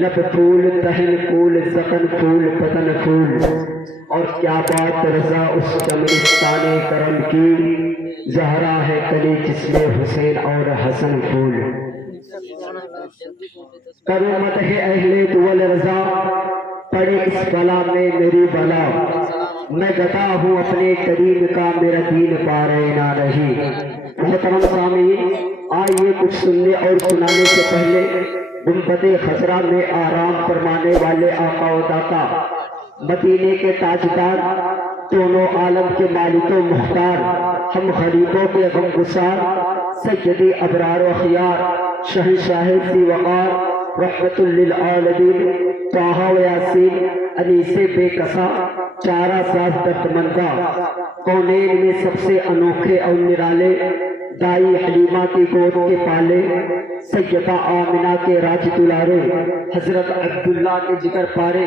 لب پھول دہن پھول زخم پھول پتن پھول، اور کیا بات رضا اس چمنستان کرم کی، زہرا ہے کلی جس میں حسین اور حسن پھول۔ کرو مدح اہل دول رضا، پڑے اس بلا میں میری بلا، میں گدا ہوں اپنے کریم کا میرا دین پارے نہ رہی۔ محترم سامعین، آئیے کچھ سننے اور سنانے سے پہلے گنبد خضرا میں آرام فرمانے والے آقا و داتا، مدینے کے تاجدار، دونوں عالم کے مالک و مختار، ہم غریبوں کے غمگسار، سیدی ابرار و خیار، شہنشاہ ذی وقار، رحمت للعالمین، طٰہٰ و یاسین، انیس بے کسا، چارہ ساز دردمندہ، کونین میں سب سے انوکھے اور نرالے، دائی حلیمہ کی گود کے پالے، سیدہ آمنہ کے راج دلارے، حضرت عبداللہ کے جگر پارے،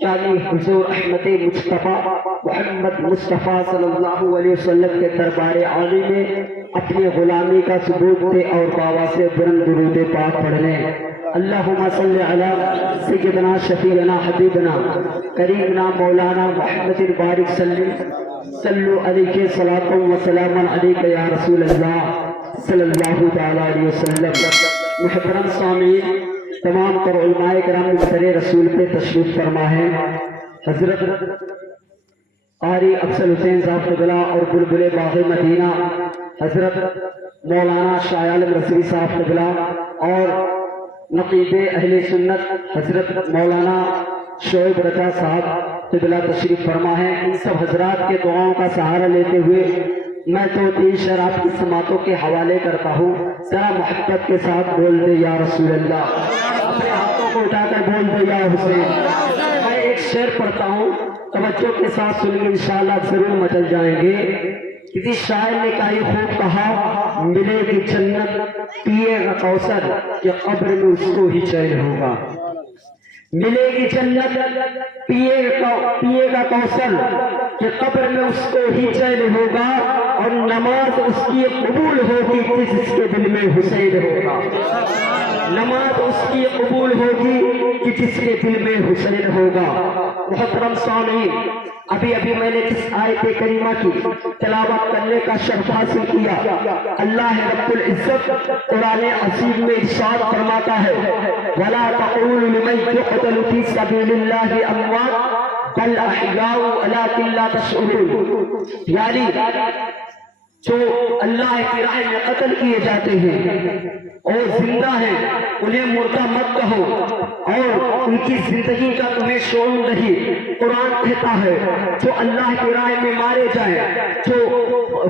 یعنی حضور احمد مصطفیٰ محمد مصطفیٰ صلی اللہ علیہ وسلم کے دربار عالی میں اپنی غلامی کا ثبوت دے اور بابا سے بلند درود پاک پڑھنے۔ اللہم صلی علی سیدنا شفیعنا حبیبنا کریمنا مولانا محمد بارک صلو علیہ صلاۃ و سلام علیک یا رسول اللہ صلی اللہ تعالی علیہ وسلم۔ محترم سامعین، تمام تر علماء کرام ممبر رسول پہ تشریف فرما ہے۔ حضرت قاری افضل حسین صاحب قبلہ اور بلبل باغ مدینہ حضرت مولانا شاہ عالم رضوی صاحب قبلہ اور نقیب اہل سنت حضرت مولانا شعیب رضا صاحب قبلہ تشریف فرما ہے۔ ان سب حضرات کے دعاؤں کا سہارا لیتے ہوئے میں تو تین شعر آپ کی سماعتوں کے حوالے کرتا ہوں، ذرا محبت کے ساتھ بول دے یا رسول اللہ، اپنے ہاتھوں کو اٹھا کر بول دے یا حسین۔ میں ایک شعر پڑھتا ہوں، توجہ کے ساتھ سنیں، انشاءاللہ ضرور مچل جائیں گے۔ کسی شاعر نے کہیں خوب کہا، ملے گی جنت پیے گا کوثر کہ قبر میں اس کو ہی چین ہوگا۔ ملے گی جنت پیے گا کوثر کہ قبر میں اس کو ہی چین ہوگا، اور نماز اس کی قبول ہوگی کہ جس کے دل میں حسین ہوگا۔ نماز اس کی قبول ہوگی کہ جس کے دل میں حسین ہوگا۔ محترم سامعین، ابھی میں نے جس آیت کریمہ کی تلاوت کرنے کا شرف حاصل کیا، اللہ رب العزت قرآن عظیم میں ارشاد فرماتا ہے، وَلَا تَقُولُوا لِمَن يُقْتَلُ فِي سَبِيلِ اللَّهِ أَمْوَاتٌ بَلْ أَحْيَاءٌ وَلَٰكِن لَّا تَشْعُرُونَ، یعنی جو اللہ کی راہ میں قتل کیے جاتے ہیں اور زندہ ہیں، انہیں مردہ مت کہو اور ان کی زندگی کا تمہیں شعور نہیں۔ قرآن کہتا ہے جو اللہ کی راہ میں مارے جائے، جو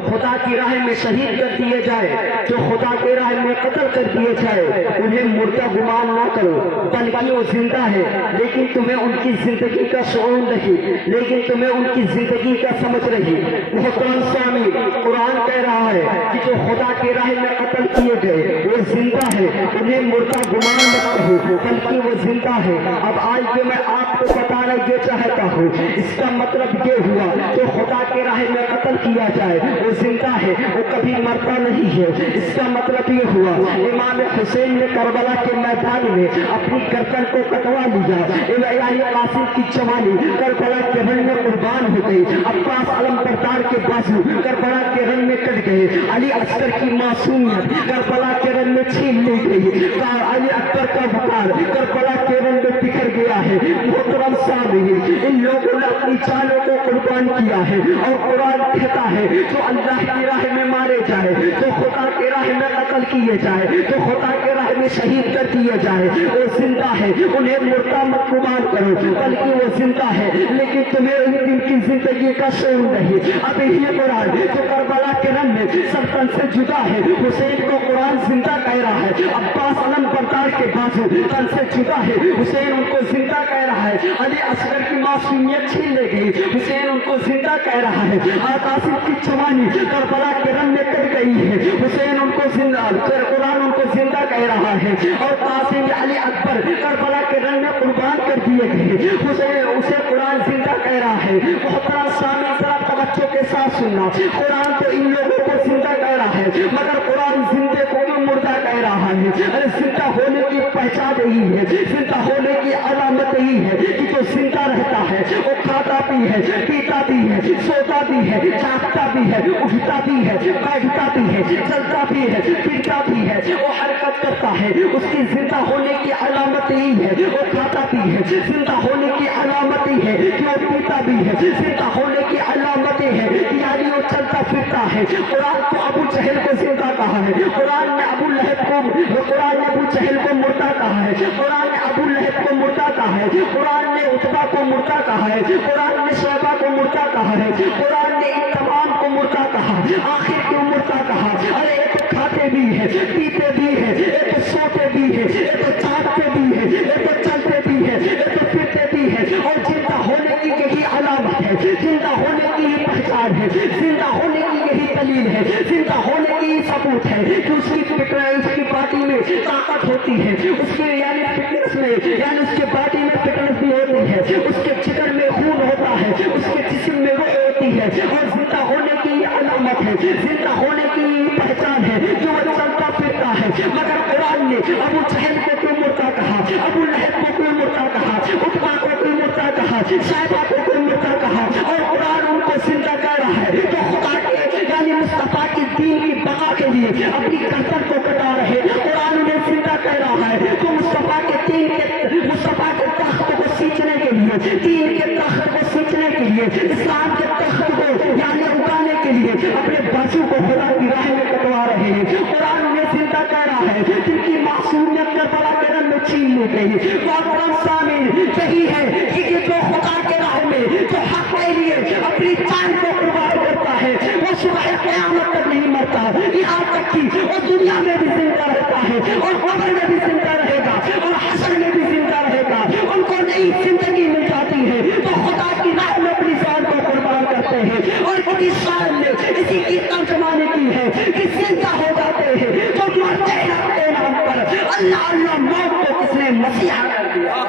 خدا کی راہ میں شہید کر دیے جائے، جو خدا کی راہ میں قتل کر دیے جائے، انہیں مردہ گمان نہ کرو، بلکہ وہ زندہ ہے، لیکن تمہیں ان کی زندگی کا شعور نہیں، لیکن تمہیں ان کی زندگی کا سمجھ نہیں۔ محترم سامعین، قرآن کہہ رہا ہے کہ جو خدا کی راہ میں قتل کیے گئے وہ زندہ ہے، انہیں مردہ گمان مت کہو، بلکہ وہ زندہ ہے۔ اب آج جو میں آپ کو بتانا یہ چاہتا ہوں، اس کا مطلب یہ ہوا جو خدا کی راہ میں قتل کیا جائے وہ زندہ ہے، وہ کبھی مرتا نہیں ہے۔ اس کا مطلب یہ ہوا امام حسین نے کربلا کے میدان میں اپنی گردن کو کٹوا لیا، یعنی قاسم کی جوانی کربلا کے رن میں قربان ہو گئی، عباس علمبردار کے بازو کربلا کے رن میں کٹ گئے، علی اصغر کی معصومیت کربلا کے رن میں چھین لی گئی، علی اکبر کا وقار کربلا کے رن میں بکھر گیا ہے۔ محترم سامعین، ان لوگوں نے اپنی جانوں کو قربان کیا ہے، اور قرآن کہتا ہے جو اللہ کی راہ میں مارے جائے، جو خدا کی راہ میں قتل کیے جائے، جو خدا کی راہ میں شہید کر دیے جائے، وہ زندہ ہے، انہیں مردہ مت گمان کرو، بلکہ وہ زندہ ہے، لیکن تمہیں ان کی زندگی کا شعور نہیں۔ اب یہ قرآن جو کربلا کے رن میں سب تن سے جدا ہے، حسین کو قرآن زندہ کہہ رہا ہے، عباس علمبردار کے بازو تن سے جدا ہے، حسین ان کو زندہ کہہ رہا ہے، علی اصغر کی معصومیت چھین لے گئی، حسین ان کو زندہ کہہ رہا ہے، قاسم کی جوانی کربلا کے رن میں کٹ گئی ہے، حسین ان کو زندہ، قرآن ان کو زندہ کہہ رہا ہے، اور قاسم علی اکبر کربلا کے رن میں قربان کر دیے گئے، حسین اسے قرآن زندہ کہہ رہا ہے۔ محترم سامعین، ذرا توجہ کے ساتھ سننا، قرآن تو ان لوگوں کو زندہ کہہ رہا ہے، مگر قرآن زندے کو بھی مردہ کہہ رہا ہے۔ ارے زندہ ہونے کی پہچان پہچان یہی ہے, زندہ ہونے کی علامت یہی ہے کہ جو زندہ رہتا ہے وہ کھاتا بھی ہے, پیتا بھی ہے, سوتا بھی ہے, جاگتا بھی ہے, اٹھتا بھی ہے, بیٹھتا بھی ہے, چلتا بھی ہے, پھرتا بھی ہے, وہ حرکت کرتا ہے. اس کی زندہ ہونے کی علامت یہی ہے وہ کھاتا بھی ہے, زندہ ہونے کی علامت یہ ہے کہ وہ پیتا بھی ہے, زندہ ہونے کی علامت یہ ہے کہ یعنی وہ چلتا پھرتا ہے. قرآن کو ابو جہل کو زندہ کہا ہے, قرآن نے ابو لہب کو, قرآن نے ابو جہل کو مردہ کہا ہے, قرآن نے ابو لہب کو مردہ کہا ہے, قرآن نے عتبہ کو مردہ کہا ہے, قرآن نے شیبہ کو مردہ کہا ہے, قرآن نے ان تمام کو مردہ کہا. آخر کیوں مردہ کہا؟ ارے یہ تو کھاتے بھی ہے, پیتے بھی ہے, یہ تو سوتے بھی ہے, یہ تو جاگتے بھی ہے, یہ تو چلتے بھی ہے, یہ تو پھرتے بھی ہے. اور زندہ ہونے کی یہی علامت ہے, زندہ ہونے کی یہ پہچان ہے, زندہ ہونے کی یہی دلیل ہے, زندہ ہونے کی یہ ثبوت ہے کہ اس کی فٹنس, اس کی باڈی میں طاقت ہوتی ہے, اس کے یعنی فٹنس میں, یعنی اس کے باڈی میں فٹنس بھی ہوتی ہے, اس کے جگر میں خون ہوتا ہے, اس کے جسم میں روح ہوتی ہے. اور زندہ ہونے کی یہ علامت ہے, زندہ ہونے کی یہ پہچان ہے جو وہ چلتا پھرتا ہے. مگر قرآن نے ابو جہل کو کیوں مردہ کہا, ابو لہب کو کیوں مردہ کہا, عتبہ کو کیوں مردہ کہا, شیبہ کو کیوں مردہ کہا؟ اور قرآن ان کو زندہ کہہ رہا ہے تو خدا کے یعنی مصطفیٰ کی دین کی بقا کے لیے اپنی گردن کو کٹا رہے. قرآن انہیں زندہ کہہ رہا ہے تو مصطفیٰ کے دین کے, مصطفیٰ کے تخت کو سینچنے کے لیے, دین کے تخت کو سینچنے کے لیے, اسلام کے تخت کو یعنی اگانے کے لیے اپنے بازو کو خدا کی راہ میں کٹوا رہے ہیں. قرآن انہیں زندہ کہہ رہا ہے جن کی معصومیت کربلا کے رن میں چھین لی گئی. محترم سامعین, یہی ہے کہ یہ جو خدا کے راہ میں جو حق کے لیے اپنی جان کو قربان کرتا ہے وہ صبح قیامت تک نہیں مرتا, یہاں تک کہ وہ دنیا میں بھی زندہ رہتا ہے اور قبر میں بھی زندہ رہے گا اور حشر میں بھی زندہ رہے گا. ان کو نئی زندگی مل جاتی ہے تو خدا کی راہ میں اپنی جان کو قربان کرتے ہیں. اور بڑی شان نے اسی کی ترجمانی کی ہے کہ زندہ ہو جاتے ہیں تو مرتے ہیں اپنے نام پر. اللہ اللہ, موت کو کس نے مسیحا کر دیا.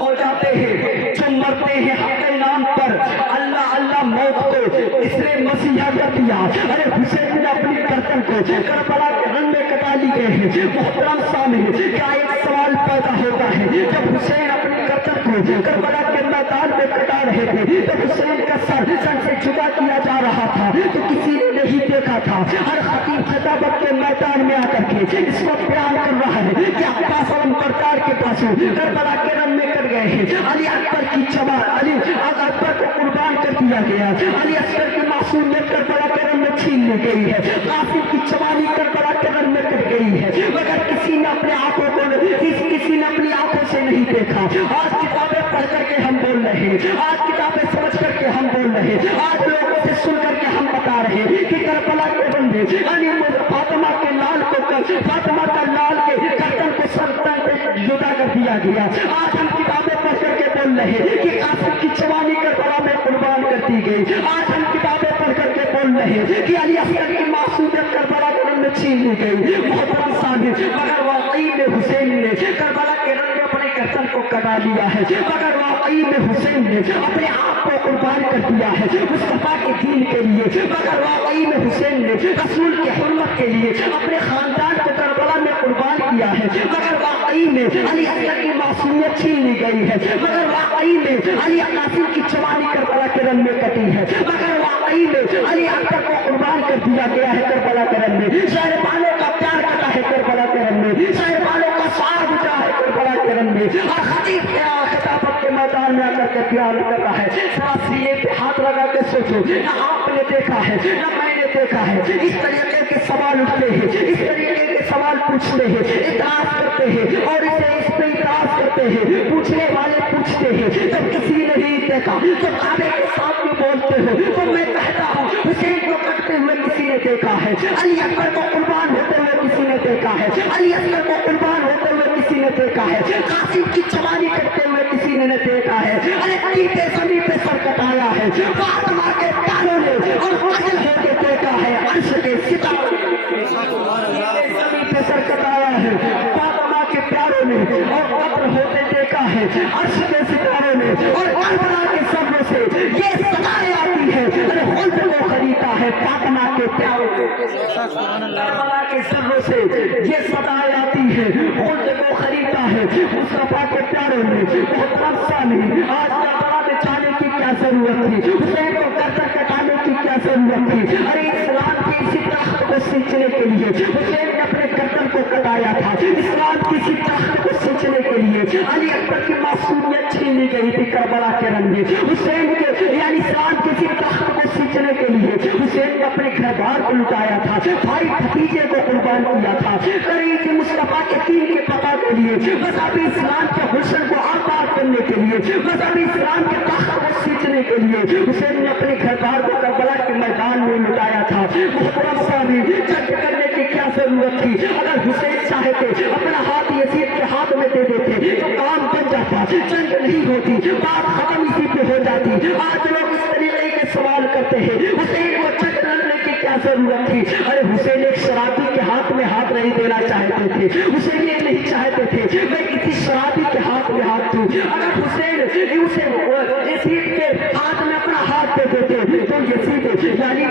ہو جاتے ہیں جو مرتے ہیں حق کے نام پر. اللہ اللہ, موت کو اس نے مسیحا کر دیا. ارے حسین نے اپنی گردن کو کربلا کے رن میں کٹا لی گئے ہیں. محترم سامعین, کیا ایک سوال پیدا ہوتا ہے جب حسین اپنی گردن کو کربلا کے میدان میں کٹا رہے تھے, جب حسین کا سر سے جدا کیا جا رہا تھا تو کسی نے نہیں دیکھا تھا. ہر خطیب خطابت کے میدان میں آ کر کے اس کو بیان کر رہا ہے کہ عباس علم کردار کے پاس کربلا کے رن میں کر گئے ہیں. علی اکبر کی جماعت, علی اکبر کو قربان کر دیا گیا. علی اصغر کی معصومیت کربلا کے رن میں چھین لی گئی ہے. قاسم کی جوانی کربلا کے رن میں کٹ گئی ہے, مگر کسی نے اپنے آنکھوں کو, کسی نے اپنی آنکھوں سے نہیں دیکھا. آج کتابیں پڑھ کر کے ہم بول رہے ہیں, آج کتابیں سمجھ کر کے ہم بول رہے ہیں, آج لوگوں سے سن کر کے ہم بتا رہے ہیں کہ کربلا کے بندے یعنی فاطمہ کے لال کو, فاطمہ کا لال کے گردن کو سرطان سے جدا کر دیا گیا. آج ہم کتابیں پڑھ کر کے بول رہے ہیں کہ قاسم کی جوانی کربلا میں قربان کر دی گئی. آج ہم کتابیں پڑھ کر کے بول رہے ہیں کہ علی اصغر کی معصومیت کربلا کے رن میں چھین لی گئی. محترم سامعین, مگر واقعی میں حسین نے کربلا کے رن میں اپنے گردن کو کٹا لیا ہے, مگر واقعی میں حسین نے اپنے آپ کو قربان کر دیا ہے مصطفیٰ کے دین کے لیے. مگر واقعی میں حسین نے رسول کی حرمت کے لیے اپنے خاندان کو کربلا میں قربان کیا ہے. مگر واقعی میں علی اصغر کی معصومیت چھین لی گئی ہے. مگر واقعی میں علی قاسم کی جوانی کربلا کے رن میں کٹی ہے. مگر واقعی میں علی اکبر کو قربان کر دیا گیا ہے کربلا کے رن میں. شہر والوں کا پیار کٹا ہے کربلا کے رن میں, شہر والوں کا ساتھ اٹھا ہے کربلا کے رن میں. اور خطیب خطابت کے میدان میں آ کر کے پیار کرتا ہے. سینے پہ ہاتھ لگا کے سوچو, نہ آپ نے دیکھا ہے نہ میں نے دیکھا ہے. اس طریقے کے سوال اٹھتے ہیں, اس طریقے کے سوال پوچھتے ہیں, اعتراض کرتے ہیں اور اسے اس پہ اعتراض کرتے ہیں. پوچھنے والے پوچھتے ہیں, جب کسی نے نہیں دیکھا تو کعبے کے سامنے بولتے ہو تو میں کہتا ہوں حسین کو کٹتے ہوئے کسی نے دیکھا ہے, علی اکبر کو قربان ہوتے ہوئے کسی نے دیکھا ہے, علی اصغر کو قربان ہوتے ہوئے کسی نے دیکھا ہے, قاسم کی جوانی کرتے ہوئے کسی نے دیکھا ہے. ارے علی پہ زمین پہ سر کٹایا ہے, فاطمہ کے پیاروں نے اور قتل ہو کے دیکھا ہے. عرش کے ستاروں نے زمین پہ سر کٹایا ہے, فاطمہ کے پیاروں نے اور قتل ہوتے دیکھا ہے عرش کے ستاروں میں اور کربلا کے سروں سے یہ صدائیں آتی ہے، ارے خلد کو خریدا ہے فاطمہ کے پیاروں میں، کربلا کے سروں سے یہ صدائیں آتی ہے، خلد کو خریدا ہے مصطفیٰ کے پیاروں میں۔ محترم سامعین، آج کربلا میں جانے کی کیا ضرورت تھی؟ حسین کو گردن کٹانے کی کیا ضرورت تھی؟ ارے اسلام کی اسی تخت کو سینچنے کے لیے حسین نے اپنے گردن کو کٹایا تھا، اسلام کی اسی تخت کو سینچنے کے لیے علی اکبر کی معصومیت چھینی گئی تھی کربلا کے رنگے، حسین کے یعنی اسلام کی اسی تخت کو سینچنے کے لیے حسین نے اپنے گھر بار کو لٹایا تھا، بھائی بھتیجے کو قربان کیا تھا، کریں کہ مصطفیٰ کے دین کے پتہ کے لیے، مذہب اسلام کے حسن کو آباد کرنے کے لیے، مذہب اسلام کے تخت کو سینچنے کے لیے حسین نے اپنے گھر بار کو کربلا کے میدان میں لٹایا تھا۔ محترم سامعین، جنگ کرنے کی کیا ضرورت تھی؟ اگر حسین چاہتے اپنا ہاتھ یزید کے ہاتھ میں دے دیتے تو کام بن جاتا، جنگ نہیں ہوتی، بات ختم اسی پہ ہو جاتی۔ آج لوگ اس طریقے کے سوال کرتے ہیں حسین کو جنگ لڑنے کی کیا ضرورت تھی؟ ارے حسین ایک شرابی کے ہاتھ میں ہاتھ نہیں دینا چاہتے تھے، حسین یہ نہیں چاہتے تھے میں کسی شرابی کے ہاتھ میں ہاتھ دوں۔ اگر حسین اسے یزید کے ہاتھ میں اپنا ہاتھ دے دیتے تو یزید یعنی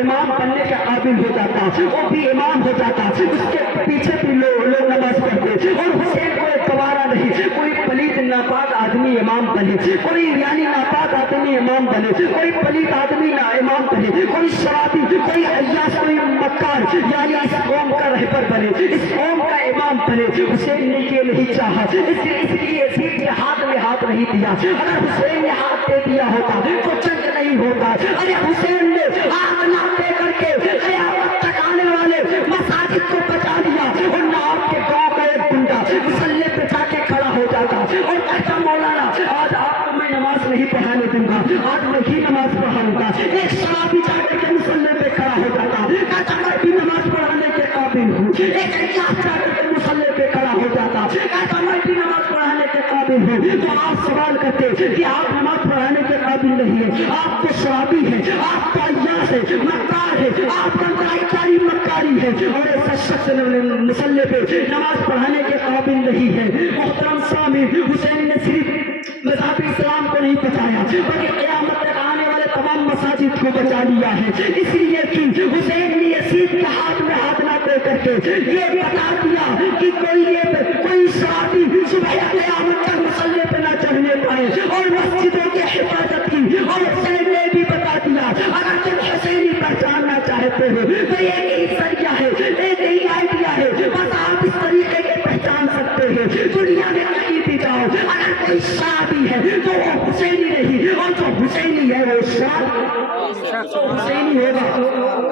امام بننے کے قابل ہو جاتا، وہ بھی امام ہو جاتا، اس کے پیچھے بھی لوگ نماز پڑھتے، اور حسین کو دوبارہ نہیں کوئی پلیت ناپاک آدمی امام بنے، کوئی یعنی ناپاک آدمی امام بنے، کوئی پلیت آدمی نہ امام بنے، کوئی شرابی، کوئی عیاش، کوئی مکار یعنی اس قوم کا رہبر بنے، اس قوم کا امام بنے۔ حسین نے یہ نہیں چاہا، اس لیے یزید کے ہاتھ میں ہاتھ نہیں دیا۔ اگر حسین نے ہاتھ دے دیا ہوتا تو جنگ نہیں ہوتا۔ ارے حسین نے ہاتھ نہ دے کر کے قیامت تک آنے والے مساجد کو بچا دیا، اور نہ آپ کے گاؤں کا ایک گنڈا مسلح پہ جا کے کھڑا ہو جاتا اور کہتا مولانا آج آپ کو میں نماز نہیں پڑھانے دوں گا، آج میں ہی نماز پڑھاؤں گا۔ ایک شرابی جا کر کے مسلح پہ کھڑا ہو جاتا، کہتا میں بھی نماز پڑھانے کے قابل ہوں۔ ایک عیاش جا کر کے مسلح پہ کھڑا ہو جاتا، کہتا میں بھی نماز پڑھانے کے قابل ہوں۔ تو آپ سوال کرتے کہ آپ نماز پڑھانے کے قابل نہیں ہے، آپ تو شرابی ہیں، آپ کا عیاش ہے، مکار ہے، آپ کا مکاری مکاری ہے، اور ایسا شخص مسلح پہ نماز پڑھانے کے قابل نہیں ہے۔ محترم سامعین، حسین نے صرف مذہب اسلام کو نہیں بچایا بلکہ قیامت تک آنے والے تمام مساجد کو بچا لیا ہے، اس لیے کہ حسین نے یزید کے ہاتھ میں ہاتھ نہ دے کر کے یہ بتا دیا کہ کوئی شرابی صبح قیامت تک مسلح پہ نہ چڑھنے پائے، اور مسجدوں کی حفاظت کی۔ اور حسین نے بھی بتا دیا اگر تم حسینی پہچاننا چاہتے ہو تو ایک ہی ذریعہ ہے، ایک ہی آئیڈیا ہے، بس آپ اس طریقے کے پہچان سکتے ہیں۔ دنیا میں کہیں بھی جاؤ، اگر کوئی شرابی ہے تو وہ حسینی نہیں، اور جو حسینی ہے وہ حسینی ہوگا،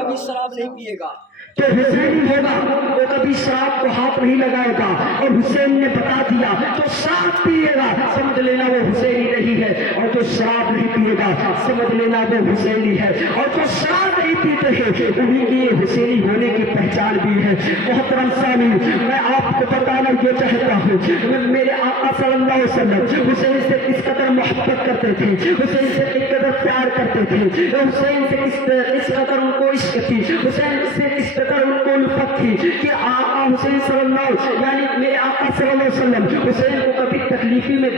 کبھی شراب نہیں پیے گا، جو حسینی ہوگا وہ کبھی شراب کو ہاتھ نہیں لگائے گا۔ اور حسین نے بتا دیا جو شراب پیے گا سمجھ لینا وہ حسینی نہیں ہے، اور جو شراب نہیں پیے گا سمجھ لینا وہ حسینی ہے، اور جو شراب نہیں پیتے ہیں انہیں کی یہ حسینی ہونے کی پہچان بھی ہے۔ محترم سامعین، میں آپ کو بتانا یہ چاہتا ہوں میرے آقا صلی اللہ علیہ وسلم حسین سے کس قدر محبت کرتے تھے، حسین سے کس قدر پیار کرتے تھے، حسین سے کس قدر ان کو عشق تھی، حسین سے کس قدر ان کو الفت تھی کہ آقا حسین صلی اللہ علیہ وسلم یعنی میرے آقا صلی اللہ علیہ وسلم حسین کو کبھی تکلیف میں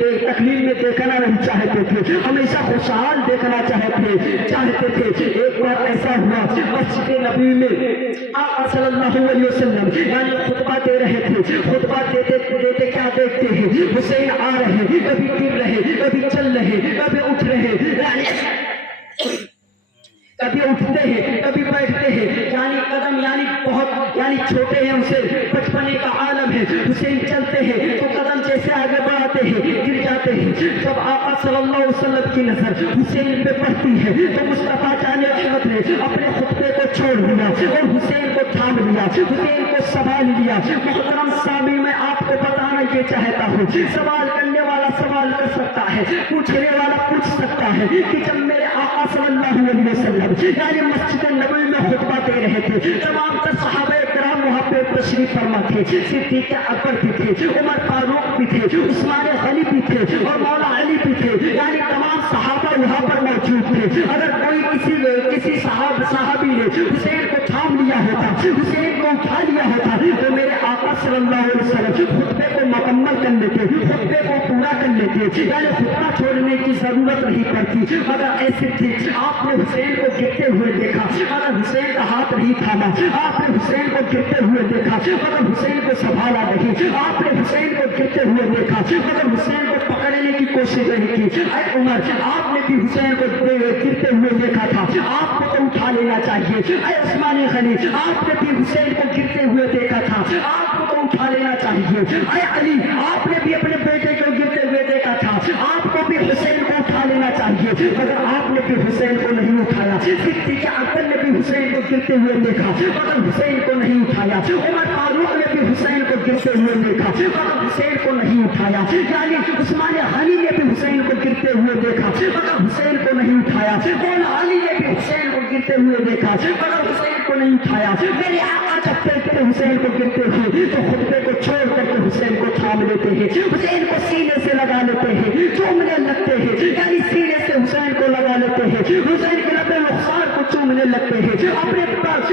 دیکھنا نہیں چاہتے تھے، ہمیشہ خوشحال دیکھنا چاہتے تھے۔ ایک بار ایسا ہوا مسجد نبوی میں آقا صلی اللہ علیہ وسلم یعنی خطبہ دے رہے تھے، خطبہ دیتے کیا دیکھتے ہیں حسین آ رہے، کبھی گر رہے، کبھی چل رہے، کبھی اٹھ رہے، کبھی اٹھتے ہیں کبھی بیٹھتے ہیں، یعنی قدم یعنی بہت یعنی چھوٹے ہیں، اسے بچپنے کا عالم ہے۔ حسین چلتے ہیں تو قدم جیسے آگے بڑھاتے ہیں گر جاتے ہیں۔ جب آقا صلی اللہ علیہ وسلم کی نظر حسین پہ پڑتی ہے تو مصطفیٰ جان رحمت نے اپنے خطبے کو چھوڑ دیا اور حسین کو تھام لیا، حسین کو سنبھال لیا۔ محترم سامعین، میں آپ کو بتانا یہ چاہتا ہوں سوال کرنے والا سوال کر سکتا ہے، پوچھنے والا پوچھ سکتا ہے کہ جب میرے آقا صلی اللہ علیہ وسلم یعنی مسجد نبوی میں خطبہ دے رہے تھے، تمام تر صحابہ کرام وہاں پہ تشریف فرما تھے، صدیق اکبر بھی تھے، عمر فاروق بھی تھے، عثمان غنی بھی تھے، اور مولا علی بھی تھے، یعنی تمام صحابہ وہاں پر موجود تھے۔ اگر کوئی کسی صحابی نے حسین کو تھام لیا ہوتا، حسین کو اٹھا لیا ہوتا تو میرے آقا صلی اللہ علیہ وسلم خطبے کو مکمل کرنے کے، خطبے کو چاہیے، یعنی خطبہ چھوڑنے کی ضرورت نہیں پڑتی۔ اگر ایسے تھے آپ نے حسین کو گرتے ہوئے دیکھا، اگر حسین کا ہاتھ نہیں تھاما، آپ نے حسین کو گرتے ہوئے دیکھا، اگر حسین کو سنبھالا نہیں، آپ نے حسین کو گرتے ہوئے دیکھا، اگر حسین کو پکڑنے کی کوشش نہیں کی، اے عمر آپ نے بھی حسین کو گرتے ہوئے دیکھا تھا، آپ کو تو اٹھا لینا چاہیے۔ اے عثمان غنی آپ نے بھی حسین کو گرتے ہوئے دیکھا تھا، آپ کو تو اٹھا لینا چاہیے۔ اے علی آپ نے بھی اپنے بیٹے کو گرتے ہوئے دیکھا تھا، آپ کو بھی حسین کو اٹھا لینا چاہیے، مگر آپ نے بھی حسین کو نہیں اٹھایا۔ صدیق اکبر نے بھی حسین کو گرتے ہوئے دیکھا مگر حسین کو نہیں اٹھایا۔ عمر فاروق نے بھی حسین کو گرتے ہوئے دیکھا مگر حسین کو نہیں اٹھایا۔ یعنی عثمان غنی نے بھی حسین کو گرتے ہوئے دیکھا مگر حسین کو نہیں اٹھایا۔ مولا علی نے بھی حسین کو گرتے ہوئے دیکھا مگر حسین کو نہیں اٹھایا۔ میرے آقا جب دیکھتے حسین کو گرتے ہوئے تو خطبے کو چھوڑ کر کے حسین کو تھام لیتے ہیں، حسین کو سینے سے لگا لیتے ہیں، چومنے لگتے ہیں، یعنی سینے سے حسین کو لگا لیتے ہیں، حسین کے لبے رخسار کو چومنے لگتے ہیں، اپنے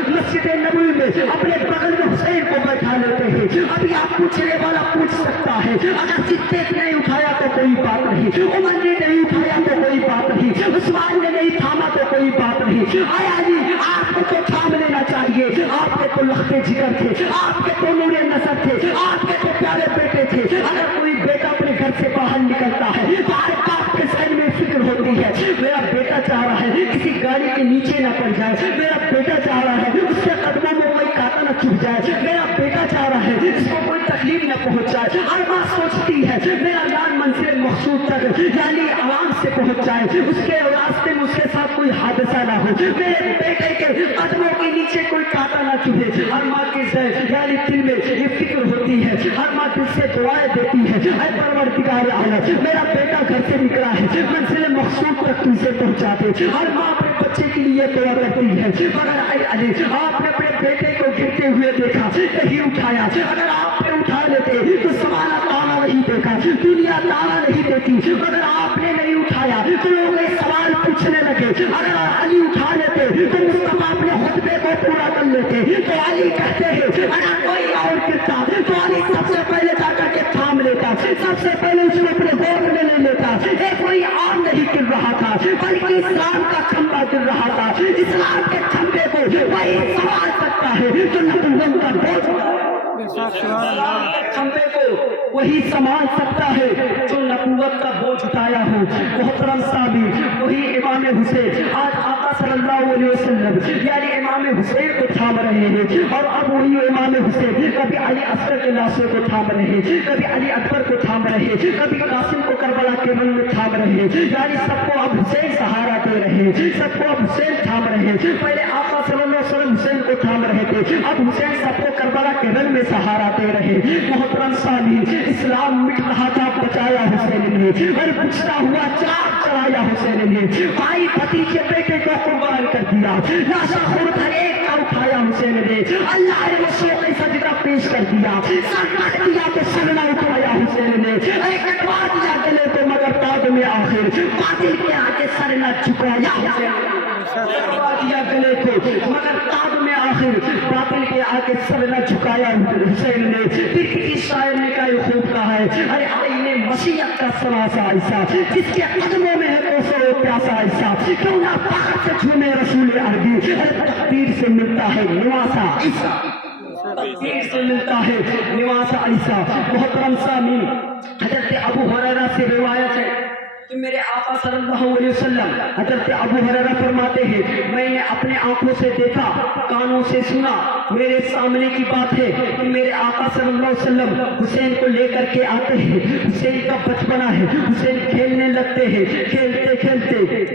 مسجد نبوی میں اپنے بغل میں حسین کو بیٹھا لیتے ہیں۔ ابھی آپ پوچھنے والا پوچھ سکتا ہے، اگر صدیق نے اٹھایا تو کوئی بات نہیں، عمر نے نہیں اٹھایا تو کوئی بات نہیں، عثمان نے نہیں تھاما تو کوئی بات نہیں، آیا جی آپ کو تو تھام لینا چاہیے۔ آپ کے تو لختے جگر تھے، آپ کے تو نور نظر تھے، آپ کے تو پیارے بیٹے تھے۔ اگر کوئی بیٹا اپنے گھر سے باہر نکلتا ہے تو ہر باپ کے ذہن میں فکر ہوتی ہے، میرا بیٹا چاہ رہا ہے کسی گاڑی کے نیچے نہ پڑ جائے، میرا بیٹا چاہ رہا ہے اس کے قدموں میں کوئی کانٹا نہ چبھ جائے، میرا بیٹا چاہ رہا ہے اس کو کوئی تکلیف نہ پہنچ جائے۔ ہر ماں سوچتی ہے میرا لال منزل مقصود تک یعنی آرام سے پہنچ جائے، اس کے راستے میں اس کے ساتھ کوئی حادثہ نہ ہو، میرے بیٹے کے قدموں کے نیچے کوئی کانٹا نہ چبھے۔ ہر ماں کے یعنی دل میں یہ فکر ہوتی ہے، ہر ماں دل سے دعائیں دیتی ہے، اے پروردگار عالم میرا بیٹا گھر سے نکلا ہے، منزل مقصود تک تم سے پہنچا دے۔ ہر ماں اپنے بچے کے لیے دعا کرتی ہے، مگر اے علی آپ نے اپنے بیٹے کو گرتے ہوئے دیکھا نہیں اٹھایا۔ اگر آپ نے اٹھا لیتے تو زمانہ تانا نہیں دیکھا، دنیا تانا نہیں دیتی، مگر آپ نے نہیں اٹھایا تو لوگ یہ سوال پوچھنے لگے۔ اگر علی اٹھا لیتے تو مصطفیٰ اپنے خطبے کو پورا کر لیتے۔ تو علی کہتے ہیں اگر کوئی اور گرتا تو علی سب سے پہلے جا کر کے تھام لیتا، سب سے پہلے اس کو اپنے گود میں لے لیتا۔ کوئی اور نہیں گر رہا تھا بلکہ اسلام کا کھمبا گر رہا تھا۔ اسلام کے کھمبے کو وہی سنبھال سکتا ہے جو نبوت کا بوجھ کھمبے کو وہی سنبھال سکتا ہے جو نبوت کا بوجھ اٹھایا ہو۔ محترم سامعین وہی امام حسین آج آقا صلی اللہ علیہ وسلم یعنی امام حسین کو تھام رہے ہیں، اور اب وہی امام حسین کبھی علی اصغر کے لاشوں کو تھام رہے ہیں، کبھی علی اکبر کو تھام رہے ہیں، کبھی قاسم کو کربلا کے من میں تھام رہے ہیں، یعنی سب کو اب حسین سہارا دے رہے ہیں، سب کو اب حسین تھام رہے ہیں۔ پہلے آقا صلی اللہ علیہ وسلم حسین کو تھام رہے تھے، اب حسین سب کو کربلا کے رن میں سہارا دے رہے ہیں۔ محترم سامعین اسلام مٹ رہا تھا بچایا حسین نے، اور بچتا ہوا چراغ چلایا حسین نے، بھائی بھتیجے بیٹے کو قربان کر دیا، لاشا خود ہر ایک کا اٹھایا حسین نے، اللہ نے مسوق سجدہ پیش کر دیا، سر کٹ دیا تو سر نہ اٹھایا حسین نے، کٹوا دیا گلے کو مگر تاج میں آخر باطل کے آگے سر نہ جھکایا حسین نے، کٹوا دیا گلے کو مگر تاج میں آخر باطل کے آگے سر نہ جھکایا حسین نے۔ پھر کسی شاعر نے کہا خوب کہا ہے ارے آئینے مسیحت کا سلاسا ایسا جس کے قدموں میں ہے تو سو پیاسا ایسا، کیوں نہ فخر سے جھومے رسول عربی، تقدیر سے ملتا ہے نواسا ایسا، تقدیر سے ملتا ہے نواسا ایسا۔ محترم سامعین حضرت ابو ہریرہ سے روایت ہے کہ میرے آقا صلی اللہ علیہ وسلم حضرت ابو ہریرہ فرماتے ہیں میں نے اپنے آنکھوں سے دیکھا کانوں سے سنا، میرے سامنے کی بات ہے کہ میرے آقا صلی اللہ علیہ وسلم حسین کو لے کر کے آتے ہیں، حسین کا بچپنا ہے، حسین کھیلنے لگتے ہیں، کھیلتے کھیلتے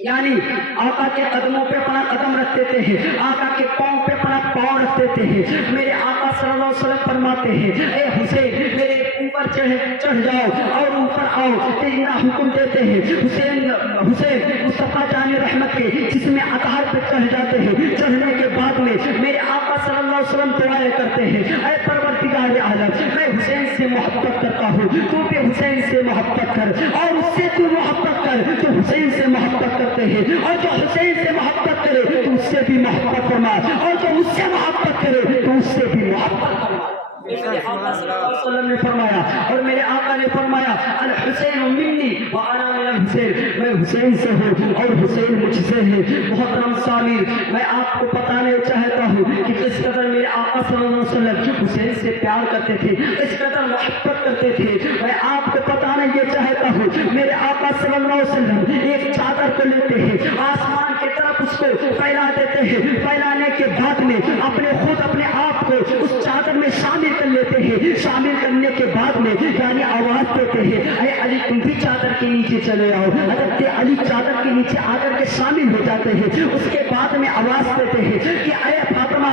یعنی آقا کے قدموں پہ اپنا قدم رکھ دیتے ہیں، آقا کے پاؤں پہ اپنا پاؤں رکھ دیتے ہیں۔ میرے آقا صلی اللہ علیہ وسلم فرماتے ہیں اے حسین میرے اوپر چڑھ جاؤ اور اوپر آؤ، تیرا حکم دیتے ہیں۔ حسین مصطفیٰ جان رحمت کے جس میں اطہار پہ چڑھ جاتے ہیں، چڑھنے کے بعد میں میرے آقا صلی اللہ علیہ وسلم دعائیں کرتے ہیں اے پروردگار عالم میں حسین سے محبت کرتا ہوں، تو بھی حسین سے محبت کر، اور اس سے تو محبت کر تو حسین سے محبت کرتے ہیں، اور جو حسین سے محبت کرے تو اس سے بھی محبت فرما، اور جو اس سے محبت کرے تو اس سے بھی محبت فرما۔ میرے آقا صلی اللہ علیہ وسلم نے فرمایا اور میرے آقا نے فرمایا الحسین منی وانا من الحسین، میں حسین سے ہوں اور حسین مجھ سے ہے۔ محترم سامعین، میں آپ کو بتانا چاہتا ہوں کہ کس قدر میرے آقا صلی اللہ علیہ وسلم حسین سے پیار کرتے تھے، کس قدر محبت کرتے تھے۔ میں آپ کو بتانا یہ چاہتا ہوں میرے آقا صلی اللہ علیہ وسلم ایک چادر کو لیتے ہیں، آسمان کی طرف اس کو پھیلا دیتے ہیں، پھیلانے کے بعد میں اپنے آپ کو اس چادر میں شامل کر لیتے ہیں، شامل کرنے کے بعد میں یعنی آواز دیتے ہیں اے علی تم بھی چادر کے نیچے چلے آؤ۔ حضرت علی چادر کے نیچے آ کر کے شامل ہو جاتے ہیں، اس کے بعد میں آواز دیتے ہیں کہ اے فاطمہ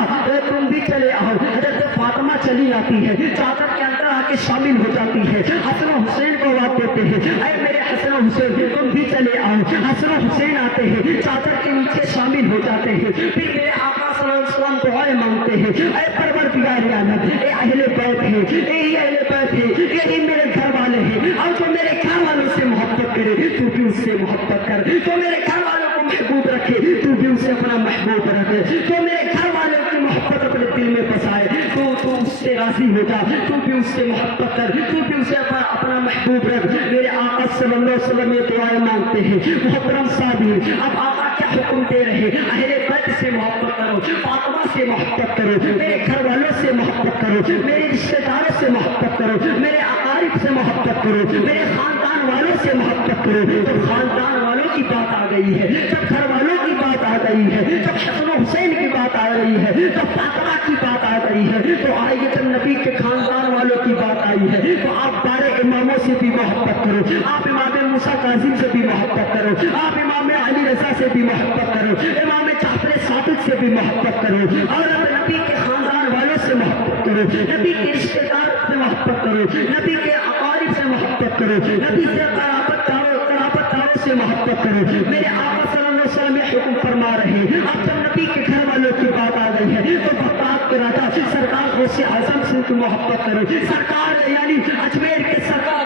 تم بھی چلے آؤ۔ حضرت فاطمہ چلی آتی ہے، چادر کے اندر آ کے شامل ہو جاتی ہے، حسن و حسین کو آواز دیتے ہیں اے میرے حسن و حسین تم بھی چلے آؤ۔ حسن و حسین آتے ہیں، چادر کے نیچے شامل ہو جاتے ہیں، پھر میرے آقا صلی اللہ علیہ وسلم دعائیں مانگتے ہیں اے پروردگار عالم، اے اہل بیت ہے، اے اہل بیت ہے، یہی میرے گھر والے ہیں، اور جو میرے گھر والوں سے محبت کرے تو بھی اس سے محبت کر، تو میرے گھر والوں کو محبوب رکھے تو بھی اسے اپنا محبوب رکھے، تو میرے گھر والوں کی محبت اپنے دل میں بسائے تو اس سے راضی ہو جا، تو بھی اس سے محبت کر، تو بھی اسے اپنا محبوب رکھ۔ میرے آقا صلی اللہ علیہ وسلم یہ دعائیں مانگتے ہیں۔ محترم سامعین، اب آقا کیا حکم دے رہے؟ اہل بیت سے محبت کرو، فاطمہ سے محبت کرو، میرے گھر والوں سے محبت کرو، میرے رشتے داروں سے محبت کرو، میرے اقارب سے محبت کرو، میرے خاندان والوں سے محبت کرو۔ جب خاندان والوں کی بات آ گئی ہے، جب گھر والوں کی بات آ گئی ہے، جب حسن و حسین کی بات آ رہی ہے، جب فاطمہ کی بات آ گئی ہے، تو آئیے جب نبی کے خاندان والوں کی بات آئی ہے تو آپ بارے اماموں سے بھی محبت کرو، آپ امام موسیٰ کاظم سے بھی محبت کرو، آپ امام علی رضا سے بھی محبت کرو، امام جعفر صادق سے بھی محبت کرو، اور نبی کے خاندان والوں سے محبت کرو، نبی کے رشتے دار سے محبت کرو، نبی کے اقارب سے محبت کرو، نبی سے قرابت داروں سے محبت کرو۔ میرے آقا صلی اللہ علیہ وسلم حکم فرما رہے ہیں، اب جب نبی کے گھر والوں کی بات آ گئی ہے تو بغداد کے راجا سرکار غوث اعظم سے کی محبت کرو، سرکار یعنی اجمیر کے سرکار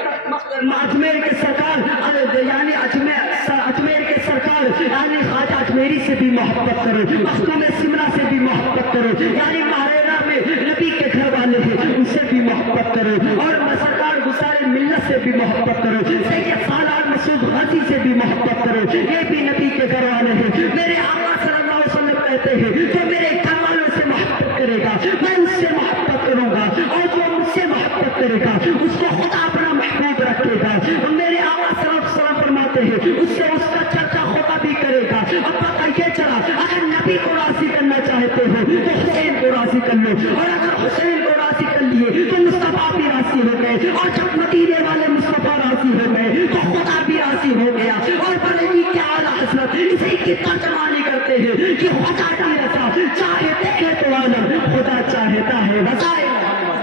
یعنی خواجہ اجمیری سے بھی محبت کرو، مخدوم سمرہ سے بھی محبت کرو، یعنی مارینا میں نبی کے گھر والے ہیں ان سے بھی محبت کرو، اور سرکار گسار ملت سے بھی محبت کرو، سید سالار مسعود غازی سے بھی محبت کرو، یہ بھی نبی کے گھر والے ہیں۔ میرے آقا صلی اللہ علیہ وسلم کہتے ہیں جو میرے گھر والوں سے محبت کرے گا میں اس سے محبت کروں گا، اور جو مجھ سے محبت کرے گا اس کو خدا اپنا محبوب رکھے گا۔ اور میرے آقا صلی اللہ علیہ وسلم فرماتے ہیں اس سے اس کا چرچا خدا بھی کرے گا۔ اب پتہ یہ چلا اگر نبی کو راضی کرنا چاہتے ہو تو حسین کو راضی کر لو، اور اگر حسین کو راضی کر لیے تو مصطفیٰ بھی راضی ہو گئے، اور جب مدینے والے مصطفیٰ راضی ہو گئے تو خدا بھی راضی ہو گیا۔ اور بریلوی کے اعلیٰ حضرت اسی کی ترجمانی کرتے ہیں کہ خدا کی رضا چاہتے ہیں تو عالم، خدا چاہتا ہے رضائے،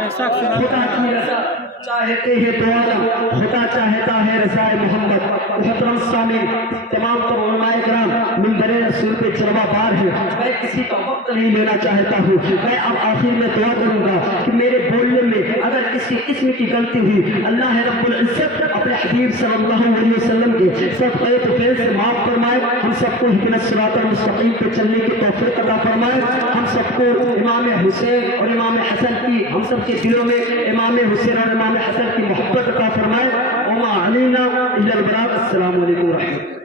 خدا کی رضا چاہتے ہیں تو عالم، خدا چاہتا ہے رضائے محمد۔ محترم سامعین، تمام تر علماء کرام منبر رسول پہ جلوہ بار ہے، میں کسی کا وقت نہیں لینا چاہتا ہوں، میں اب آخر میں دعا کروں گا کہ میرے بولنے میں اگر کسی قسم کی غلطی ہوئی اللہ رب العزت اپنے حبیب صلی اللہ علیہ وسلم کے صدقے فیض سے معاف فرمائے، ہم سب کو اہدنا الصراط المستقیم پہ چلنے کی توفیق عطا فرمائے، ہم سب کو امام حسین اور امام حسن کی ہم سب کے دلوں میں امام حسین اور امام حسن کی محبت عطا فرمائے۔ وما علینا الا البلاغ۔ السلام علیکم ورحمۃ اللہ۔